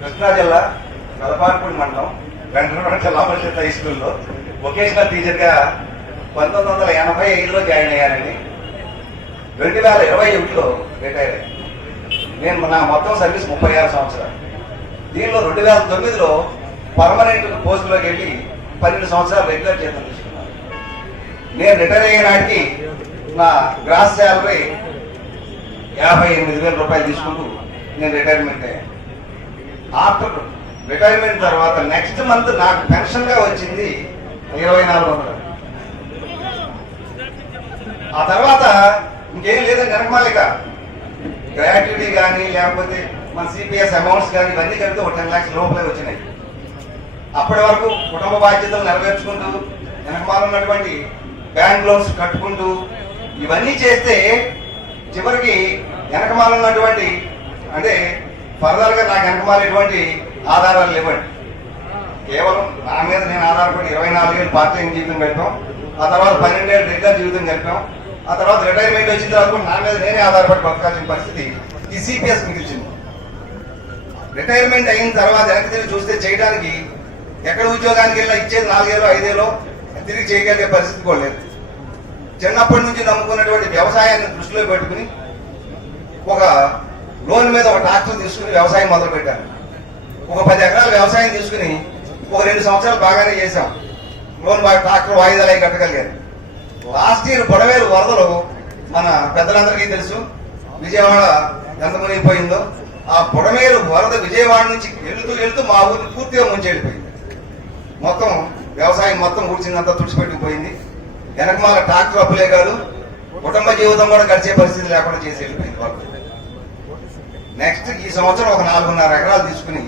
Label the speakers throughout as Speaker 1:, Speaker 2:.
Speaker 1: కృష్ణా జిల్లా కలపార్పూడి మండలం వెంకటరమణ జిల్లా పరిషత్ హై స్కూల్లో వొకేషనల్ టీచర్గా పంతొమ్మిది వందల ఎనభై ఐదులో జాయిన్ అయ్యానండి రెండు వేల ఇరవై ఒకటిలో రిటైర్ అయ్యాను. నేను నా మొత్తం సర్వీస్ ముప్పై ఆరు సంవత్సరాలు. దీనిలో రెండు వేల తొమ్మిదిలో పర్మనెంట్ పోస్టులోకి వెళ్ళి పన్నెండు సంవత్సరాలు రెగ్యులర్ జీతం తీసుకున్నాను. నేను రిటైర్ అయ్యే నాటికి నా గ్రాస్ శాలరీ యాభై ఎనిమిది వేల రూపాయలు తీసుకుంటూ నేను రిటైర్మెంట్ అయ్యాను. ఆఫ్టర్ రిటైర్మెంట్ తర్వాత నెక్స్ట్ మంత్ నాకు పెన్షన్గా వచ్చింది ఇరవై నాలుగు వందలు. ఆ తర్వాత ఇంకేం లేదు వెనకమాలిక గ్రాట్యుటీ కానీ లేకపోతే మన సిపిఎస్ అమౌంట్స్ కానీ ఇవన్నీ కలిపితే ఒక టెన్ ల్యాక్స్ లోపలే వచ్చినాయి. అప్పటి వరకు కుటుంబ బాధ్యతలు నెరవేర్చుకుంటూ వెనకమాల ఉన్నటువంటి బ్యాంక్ లోన్స్ కట్టుకుంటూ ఇవన్నీ చేస్తే చివరికి వెనకమాల ఉన్నటువంటి అంటే ఫర్దర్గా నాకు వెనకమాల ఆధారాలు లేవండి. కేవలం నా మీద నేను ఆధారపడి ఇరవై నాలుగేళ్ళు పార్టీ జీవితం గడిపాం. ఆ తర్వాత పన్నెండేళ్ళు రిటైర్ జీవితం గడిపాం. ఆ తర్వాత రిటైర్మెంట్ వచ్చిన తర్వాత నా మీద నేనే ఆధారపడి బతకాల్సిన పరిస్థితి ఈ సిపిఎస్ మిగిల్చింది. రిటైర్మెంట్ అయిన తర్వాత వెనక్కి తిరిగి చూస్తే చేయడానికి ఎక్కడ ఉద్యోగానికి వెళ్ళినా ఇచ్చేది నాలుగేళ్ళు ఐదేళ్ళు తిరిగి చేయగలిగే పరిస్థితి కూడా లేదు. చిన్నప్పటి నుంచి నమ్ముకున్నటువంటి వ్యవసాయాన్ని దృష్టిలో పెట్టుకుని ఒక లోన్ మీద ఒక ట్రాక్టర్ తీసుకుని వ్యవసాయం మొదలు పెట్టాను ఒక పది ఎకరాల వ్యవసాయం తీసుకుని ఒక రెండు సంవత్సరాలు బాగానే చేశాం. లోన్ బాగా ట్రాక్టర్ వాయిదాలు అయి కట్టగలిగాను. లాస్ట్ ఇయర్ బొడవేలు వరదలు మన పెద్దలందరికీ తెలుసు. విజయవాడ ఎంత మునిగిపోయిందో ఆ బుడమేరు వరద విజయవాడ నుంచి వెళుతూ వెళుతూ మా ఊరిని పూర్తిగా ముంచి వెళ్ళిపోయింది మొత్తం వ్యవసాయం మొత్తం ఊడ్చిందంతా తుడిచిపెట్టుకుపోయింది. వెనకమాల ట్రాక్టర్ అప్పులే కాదు కుటుంబ జీవితం కూడా గడిచే పరిస్థితి లేకుండా చేసి వెళ్ళిపోయింది వాళ్ళు. నెక్స్ట్ ఈ సంవత్సరం ఒక నాలుగున్నర ఎకరాలు తీసుకుని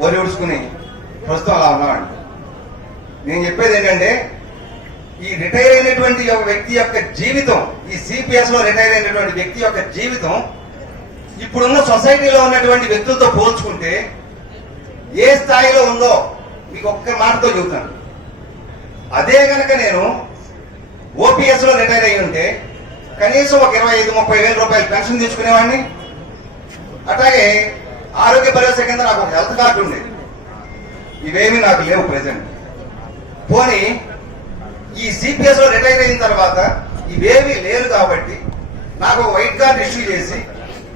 Speaker 1: వరి ఉడుచుకుని ప్రస్తుతం అలా ఉన్నామండి. నేను చెప్పేది ఏంటంటే ఈ రిటైర్ అయినటువంటి ఒక వ్యక్తి యొక్క జీవితం ఈ సిపిఎస్లో రిటైర్ అయినటువంటి వ్యక్తి యొక్క జీవితం ఇప్పుడున్న సొసైటీలో ఉన్నటువంటి వ్యక్తులతో పోల్చుకుంటే ఏ స్థాయిలో ఉందో మీకు ఒక్క మాటతో చెబుతాను. అదే గనక నేను ఓపీఎస్లో రిటైర్ అయ్యి ఉంటే కనీసం ఒక ఇరవై ఐదు ముప్పై వేల రూపాయలు పెన్షన్ తీసుకునేవాడిని అట్లాగే ఆరోగ్య భరోసా కింద నాకు ఒక హెల్త్ కార్డు ఉండేది ఇవేమీ నాకు లేవు ప్రజెంట్. పోనీ ఈ సిపిఎస్లో రిటైర్ అయిన తర్వాత ఇవేమీ లేరు కాబట్టి నాకు వైట్ కార్డు ఇష్యూ చేసి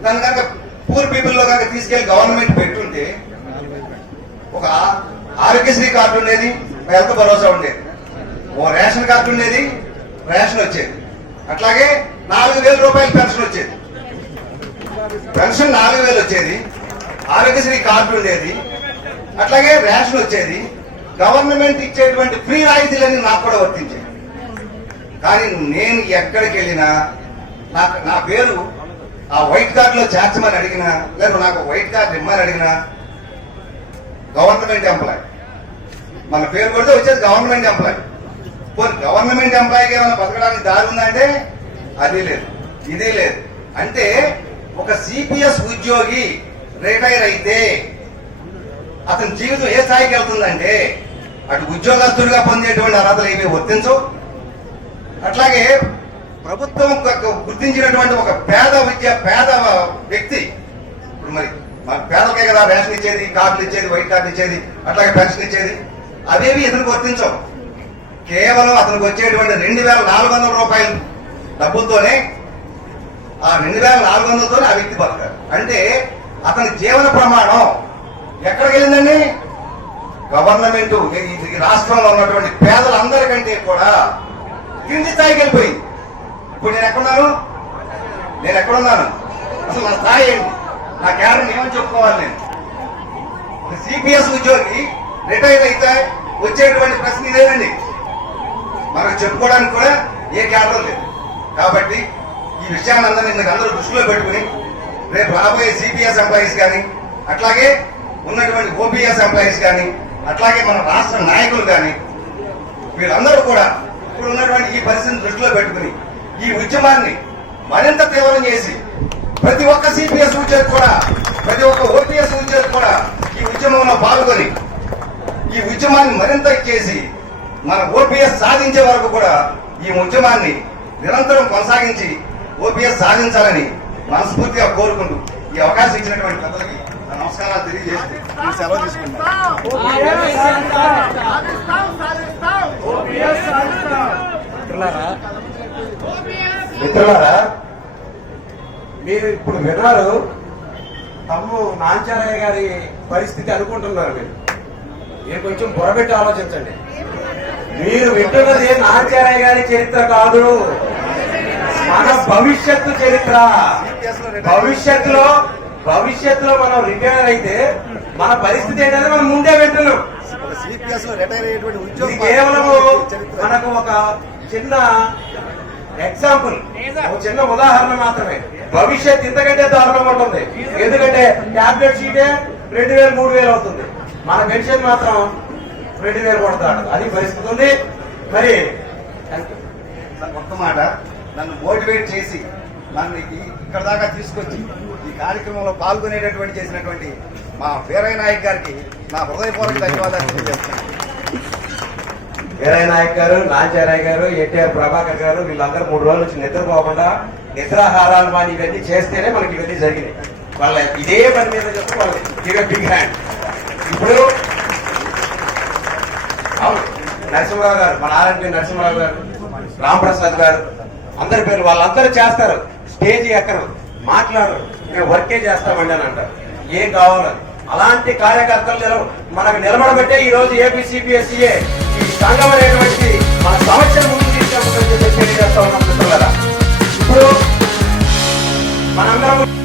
Speaker 1: నన్ను కనుక పూర్ పీపుల్లో కనుక తీసుకెళ్ళి గవర్నమెంట్ పెట్టుంటే ఒక ఆరోగ్యశ్రీ కార్డు ఉండేది హెల్త్ భరోసా ఉండేది. ఓ రేషన్ కార్డు ఉండేది రేషన్ వచ్చేది. అట్లాగే నాలుగు వేల రూపాయల పెన్షన్ వచ్చేది. పెన్షన్ నాలుగు వేలు వచ్చేది ఆరోగ్యశ్రీ కార్డు ఉండేది అట్లాగే రేషన్ వచ్చేది గవర్నమెంట్ ఇచ్చేటువంటి ఫ్రీ రాయితీలన్నీ నాకు కూడా వర్తించాయి. కానీ నేను ఎక్కడికి వెళ్ళినా నాకు నా పేరు ఆ వైట్ కార్డులో చేర్చమని అడిగినా లేదా నాకు వైట్ కార్డు ఇమ్మని అడిగినా గవర్నమెంట్ ఎంప్లాయ్. మన పేరు కొడితే వచ్చేది గవర్నమెంట్ ఎంప్లాయ్. పోనీ గవర్నమెంట్ ఎంప్లాయీకి ఏమైనా బతకడానికి దారి ఉందంటే అది లేదు ఇది లేదు. అంటే ఒక సిపిఎస్ ఉద్యోగి రిటైర్ అయితే అతని జీవితం ఏ స్థాయికి వెళ్తుందంటే అటు ఉద్యోగస్తుడిగా పొందేటువంటి అర్హతలు ఏమీ వర్తించవు అట్లాగే ప్రభుత్వం ఒక గుర్తించినటువంటి ఒక పేద విద్య పేద వ్యక్తి ఇప్పుడు మరి మన పేదలకే కదా రేషన్ ఇచ్చేది కార్డులు ఇచ్చేది వైట్ కార్డు ఇచ్చేది అట్లాగే పెన్షన్ ఇచ్చేది అవేవి ఇతనికి వర్తించవు కేవలం అతనికి వచ్చేటువంటి రెండు వేల నాలుగు వందల రూపాయలు డబ్బులతోనే ఆ రెండు వేల నాలుగు వందలతో ఆ వ్యక్తి బతకారు అంటే అతని జీవన ప్రమాణం ఎక్కడికి వెళ్ళిందండి గవర్నమెంట్ ఈ- రాష్ట్రంలో ఉన్నటువంటి పేదలందరికంటే కూడా కింది స్థాయికి వెళ్ళిపోయింది. ఇప్పుడు నేను ఎక్కడున్నాను? నేను ఎక్కడున్నాను? అసలు నా స్థాయి ఏంటి? నా క్యాడర్ ఏమని చెప్పుకోవాలి నేను. సిపిఎస్ ఉద్యోగి రిటైర్ అయితే వచ్చేటువంటి ప్రశ్న ఇదేనండి. మనకు చెప్పుకోవడానికి కూడా ఏ క్యాడర్ లేదు. కాబట్టి ఈ విషయాన్ని అందరినీ అందరూ దృష్టిలో పెట్టుకుని రేపు రాబోయే సిపిఎస్ ఎంప్లాయీస్ కానీ అట్లాగే ఉన్నటువంటి ఓపీఎస్ ఎంప్లాయీస్ కానీ అట్లాగే మన రాష్ట్ర నాయకులు కానీ వీళ్ళందరూ కూడా ఇప్పుడు ఉన్నటువంటి ఈ పరిస్థితిని దృష్టిలో పెట్టుకుని ఈ ఉద్యమాన్ని మరింత తీవ్రం చేసి ప్రతి ఒక్క సిపిఎస్ ఉద్యోగి కూడా ప్రతి ఒక్క ఓపీఎస్ ఉద్యోగి కూడా ఈ ఉద్యమంలో పాల్గొని ఈ ఉద్యమాన్ని మరింత చేసి మన ఓపీఎస్ సాధించే వరకు కూడా ఈ ఉద్యమాన్ని నిరంతరం కొనసాగించి ఓపీఎస్ సాధించాలని మనస్ఫూర్తిగా కోరుకుంటూ ఈ అవకాశం ఇచ్చినటువంటి పెద్దలకి నా నమస్కారం నమస్కారాలు తెలియజేస్తూ సెలవు తీసుకుంటాను
Speaker 2: మిత్రులారా మీరు ఇప్పుడు విన్నారు తమ్ము నాంచారయ్య గారి పరిస్థితి అనుకుంటున్నారు మీరు. మీరు కొంచెం పొరబెట్టి ఆలోచించండి. మీరు వింటున్నది నాంచారయ్య గారి చరిత్ర కాదు. మన భవిష్యత్తు చరిత్ర. భవిష్యత్తులో భవిష్యత్తులో మనం రిటైర్ అయితే మన పరిస్థితి ఏంటంటే మనం ముందే వింటున్నాం.
Speaker 1: సిపిఎస్లో రిటైర్ అయ్యేటువంటి
Speaker 2: ఇది
Speaker 1: ఉద్యోగం
Speaker 2: కేవలము మనకు ఒక చిన్న ఎగ్జాంపుల్ ఒక చిన్న ఉదాహరణ మాత్రమే. భవిష్యత్ ఇంతకంటే దారుణంగా ఉంటుంది ఎందుకంటే టాబ్లెట్ సీటే రెండు వేలు మూడు వేలు అవుతుంది. మన పెన్షన్ మాత్రం రెండు వేలు కొడతాడు అది పరిస్థితి ఉంది. మరి
Speaker 1: ఒక్క మాట. నన్ను మోటివేట్ చేసి నన్ను ఇక్కడ దాకా తీసుకొచ్చి ఈ కార్యక్రమంలో పాల్గొనేటటువంటి చేసినటువంటి మా వీరయ్య నాయక్ గారికి నా హృదయపూర్వక ధన్యవాదాలు తెలియజేస్తున్నాను.
Speaker 2: వీరయ్య నాయక్ గారు నాచారాయ్ గారు ఎన్టీఆర్ ప్రభాకర్ గారు వీళ్ళందరూ మూడు రోజులు వచ్చి నిద్రపోకుండా నిద్రాహారాలు మాని ఇవన్నీ చేస్తేనే మనకి ఇవన్నీ జరిగినాయి. వాళ్ళ ఇదే పని మీద చెప్తే వాళ్ళు గివ్ బిగ్ హ్యాండ్ ఇప్పుడు అవును నరసింహరావు గారు మన ఆర్ఎంపీ నరసింహరావు గారు రాంప్రసాద్ గారు అందరి పేరు వాళ్ళందరూ చేస్తారు. స్టేజ్ ఎక్కరు. మాట్లాడరు. మేము వర్కే చేస్తామండి అని అంటారు. ఏం కావాలని అలాంటి కార్యకర్తలు నిలవ మనకు నిలబడబట్టే ఈ రోజు ఏపీసీపీఎస్సీఏ ఈ సంఘం అనేటువంటి మన సమస్యల ముందు తీసుకెళ్తామని తెలియజేస్తా ఉన్నాం ఇప్పుడు మనందరం